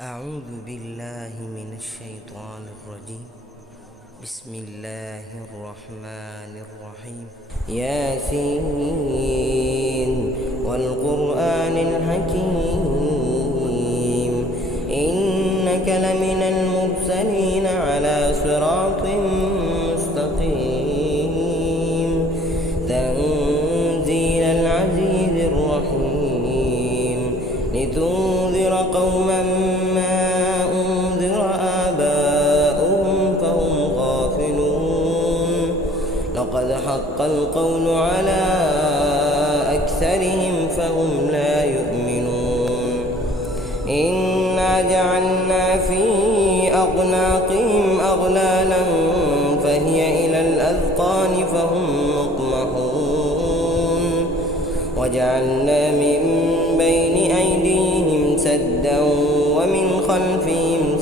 أعوذ بالله من الشيطان الرجيم. بسم الله الرحمن الرحيم. ياسين والقرآن الحكيم إنك لمن المرسلين على صراط مستقيم تنزيل العزيز الرحيم لتنذر قوما ما أنذر آباؤهم فهم غافلون لقد حق القول على أكثرهم فهم لا يؤمنون إنا جعلنا في أعناقهم أغلالا فهي إلى الأذقان فهم مقمحون وجعلنا من بين أيديهم سدا ومن خلفهم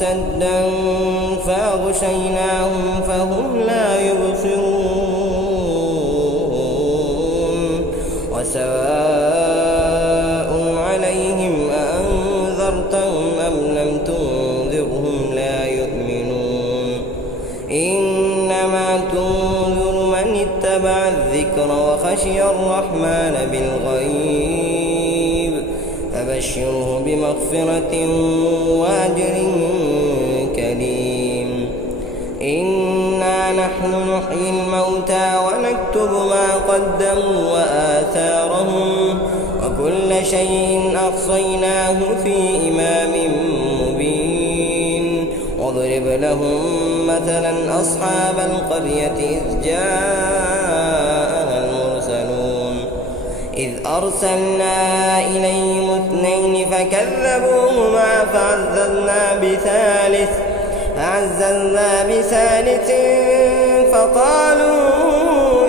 سدا فأغشيناهم فهم لا يبصرون وسواء عليهم أأنذرتهم أم لم تنذرهم لا يؤمنون إنما تنذر من اتبع الذكر وخشي الرحمن بالغيب فبشره بمغفرة وأجر كريم إنا نحن نحيي الموتى ونكتب ما قدموا وآثارهم وكل شيء أحصيناه في إمام مبين واضرب لهم مثلا أصحاب القرية إذ جاءها المرسلون إذ أرسلنا إليهم اثنين فكذبوهما فعززنا بثالث فقالوا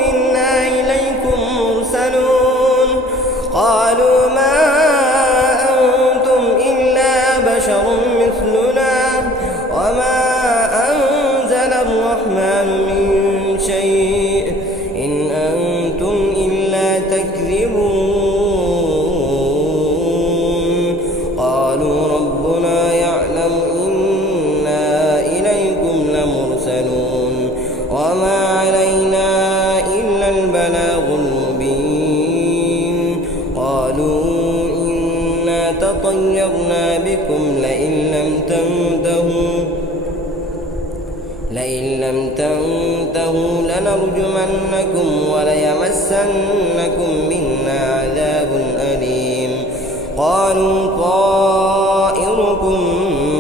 إنا إليكم مرسلون قالوا ما أنتم إلا بشر مثلنا وما أنزل الرحمن من شيء إن أنتم إلا تكذبون قالوا ربنا يعلم إنا إليكم لمرسلون وما علينا إلا البلاغ المبين قالوا إنا تطيرنا بكم لئن لم تنتهوا لنرجمنكم وليمسنكم منا عذاب أليم قالوا طائركم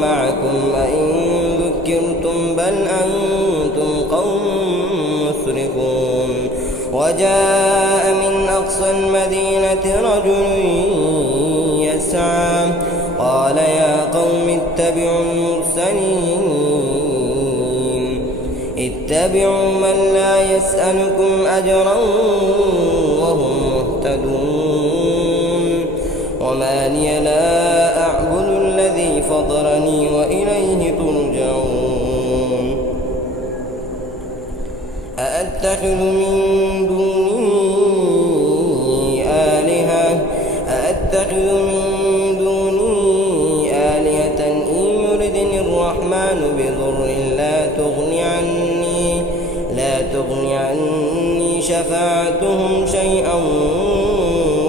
معكم أئن ذكرتم بل أنتم قوم مسرفون وجاء من أقصى المدينة رجل يسعى قال يا قوم اتبعوا من لا يسألكم أجرا وهم مهتدون وما لي لا أعبد الذي فطرني وإليه ترجعون أأتخذ من دونه آلهة إن يردني الرحمن بضر لا تغني عني شفاعتهم شيئا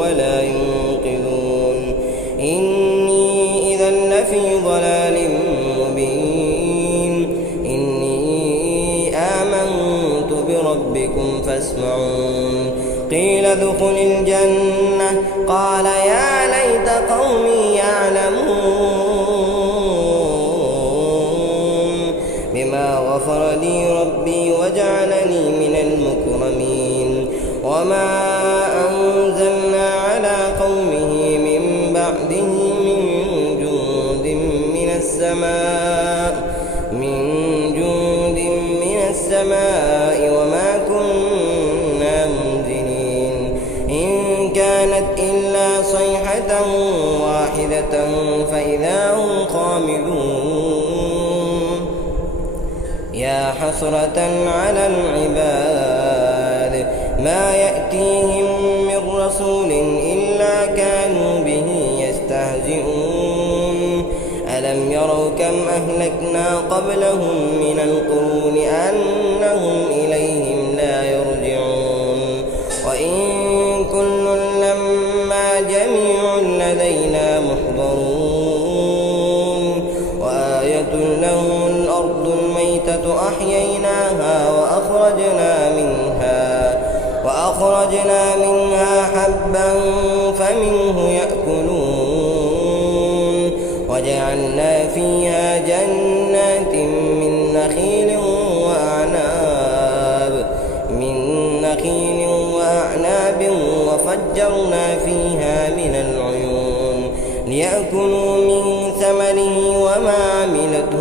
ولا ينقذون إني إذا لفي ضلال مبين إني آمنت بربكم فاسمعون قيل ادخل الجنة قال يا ليت قومي يعلمون بما غفر لي ربي وجعلني من المكرمين وما أنزلنا على قومه من بعده من جند من السماء وما كنا منزلين إن كانت إلا صيحة واحدة فإذا هم خامدون يا حسرة على العباد ما يأتيهم من رسول إلا كانوا به يروا كم أهلكنا قبلهم من القرون أنهم إليهم لا يرجعون وإن كل لما جميع لدينا محضرون وآية لهم الأرض الميتة أحييناها وأخرجنا منها حبا فمنه يأكلون وجعلنا فيها جنات من نخيل وأعناب وفجرنا فيها من العيون ليأكلوا من ثمره وما عملته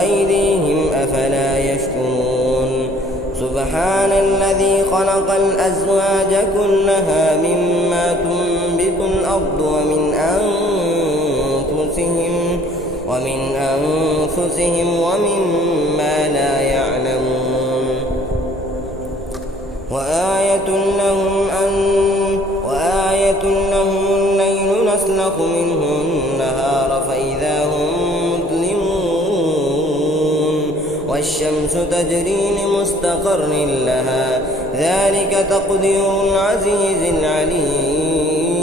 أيديهم أفلا يشكرون سبحان الذي خلق الأزواج كلها مما تنبت الأرض ومن أنفسهم ومما لا يعلمون وآية لهم الليل نسلخ منه النهار فإذا هم مظلمون والشمس تجري لمستقر لها ذلك تقدير العزيز العليم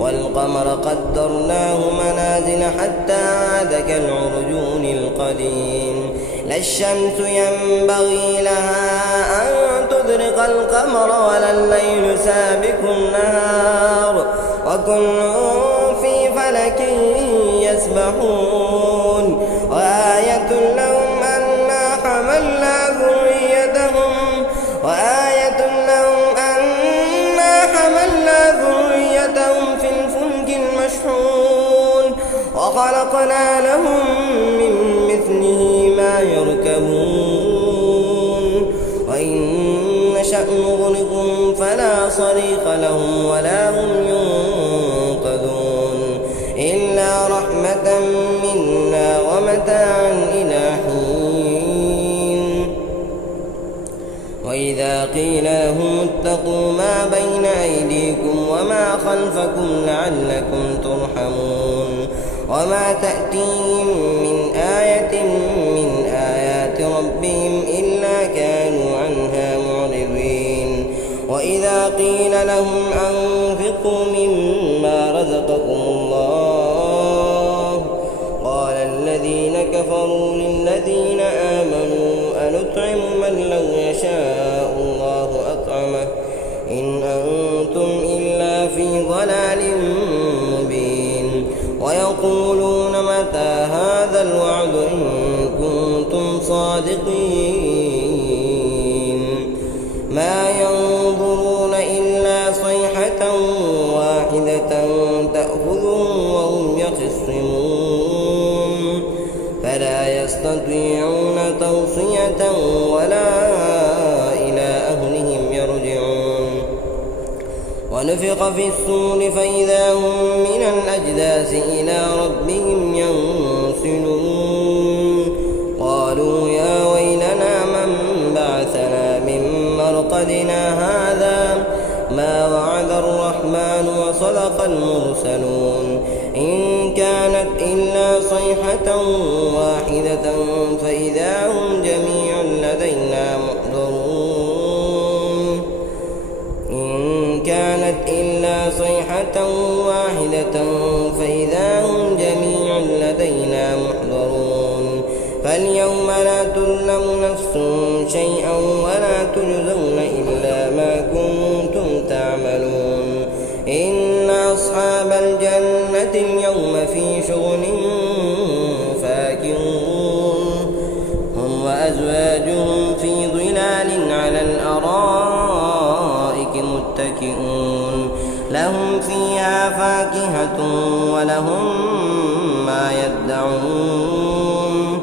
والقمر قدرناه منازل حتى عاد كالعرجون القديم لا الشمس ينبغي لها أن تدرك القمر ولا الليل سابق النهار وكل في فلك يسبحون وآية لهم أنا حملنا ذريتهم في الفلك المشحون وخلقنا لهم من مثله ما يركبون وإن نشأ نغرقهم فلا صريخ لهم ولا هم ينقذون إلا رحمة منا ومتاعا إلى حين وإذا قيل لهم اتقوا ما بين أيديكم وما خلفكم لعلكم ترحمون وما تأتيهم من آية من آيات ربهم إلا كانوا عنها معرضين وإذا قيل لهم أنفقوا مما رزقكم الله قال الذين كفروا للذين آمنوا أنطعم من لو يشاء الله أطعمه إن أنتم إلا في ضلال مبين ويقولون متى هذا الوعد إن كنتم صادقين ما ينظرون إلا صيحة واحدة تأخذهم وهم يخصمون فلا يستطيعون توصية ولا إلى أهلهم يرجعون ونفخ في الصور فإذا هم من الأجداث إلى ربهم ينسلون قالوا يا ويلنا من بعثنا من مرقدنا هذا ما وعد الرحمن وصدق المرسلون إن كانت إلا صيحة واحدة فإذا هم جميع لدينا محضرون إن كانت إلا صيحة واحدة فإذا هم جميع لدينا محضرون فاليوم لا تظلم نفس شيئا ولا تجزون إلا ما كنتم تعملون إن أصحاب الجنة اليوم في شغل فاكهون هم وأزواجهم في ظلال على الأرائك متكئون لهم فيها فاكهة ولهم ما يدعون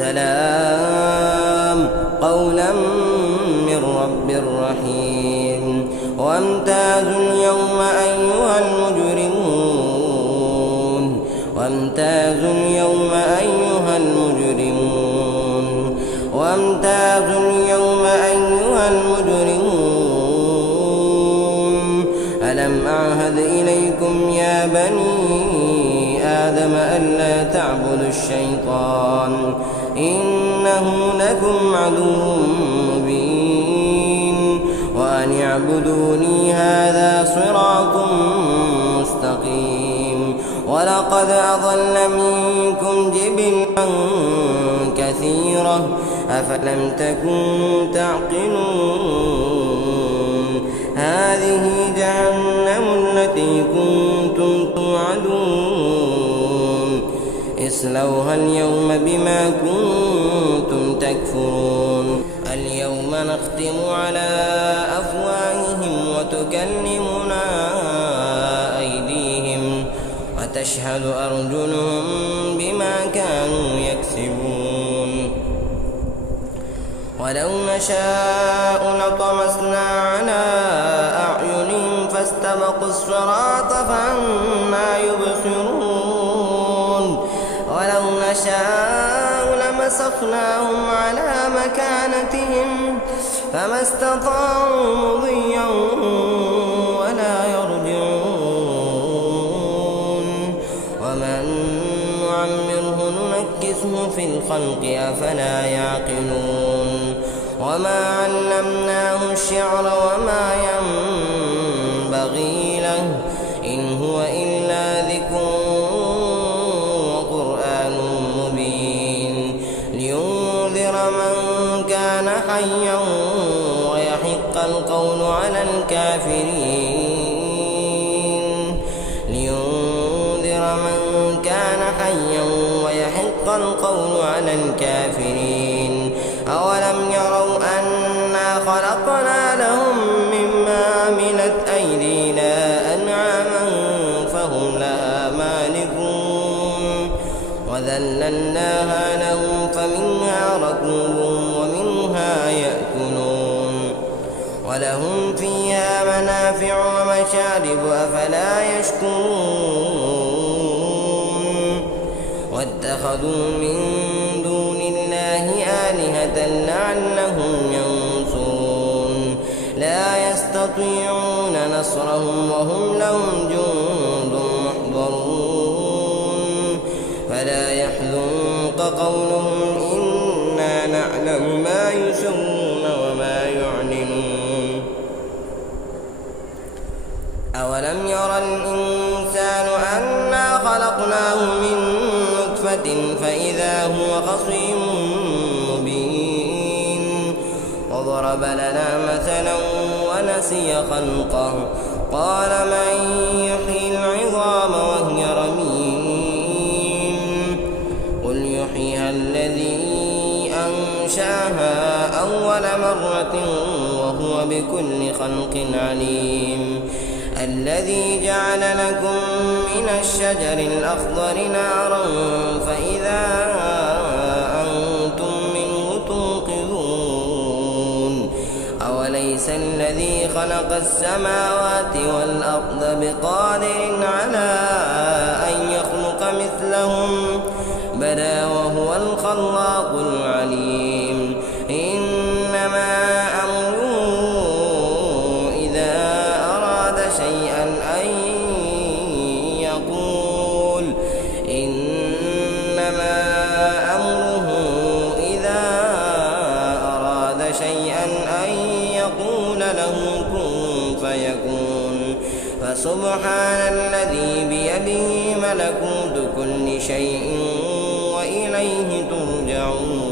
سلام قولا من رب رحيم وامتازوا اليوم أيها المجرمون وامتازوا اليوم أيها المجرمون وامتازوا اليوم أيها المجرمون ألم أعهد إليكم يا بني آدم ألا تعبدوا الشيطان إنه لكم عدو مبين وأن اعبدوني هذا صراط مستقيم ولقد أضل منكم جبلا كثيرا أفلم تكونوا تعقلون هذه جهنم التي كنتم توعدون اصلوها اليوم بما كنتم تكفرون اليوم نختم على أفواههم وتكلمنا أيديهم وتشهد أرجلهم بما كانوا يكسبون ولو نشاء لطمسنا على أعينهم فاستبقوا الصراط فأنى يبصرون ولو نشاء لمسخناهم على مكانتهم فما استطاعوا مضيا ولا يرجعون ومن نعمره ننكسه في الخلق أفلا يعقلون وما علمناه الشعر وما ينبغي له إن هو إلا ذكر وقرآن مبين لينذر من كان حيا ويحق القول على الكافرين لينذر من كان حيا ويحق القول على الكافرين أولم يروا أنا خلقنا لهم مما عملت أيدينا أنعاما فهم لها مالكون وذللناها لهم فمنها ركوبهم ومنها يأكلون ولهم فيها منافع ومشارب أفلا يشكرون واتخذوا من دون الله آلهة لعلهم ينصرون لا يستطيعون نصرهم وهم لهم جند محضرون فلا يحزنك قولهم إنا نعلم ما يسرون وما يعلنون أولم ير الإنسان أنا خلقناه من نطفة فإذا هو خصيم مبين وضرب لنا مثلا ونسي خلقه قال من يحيي العظام وهي رميم قل يحييها الذي أنشاها أول مرة وهو بكل خلق عليم الذي جعل لكم من الشجر الأخضر نارا فإذا أنتم منه توقدون أوليس الذي خلق السماوات والأرض بقادر على أن يخلق مثلهم بلى وهو الخلاق العليم إنما فسبحان الذي بيده ملكوت كل شيء وإليه ترجعون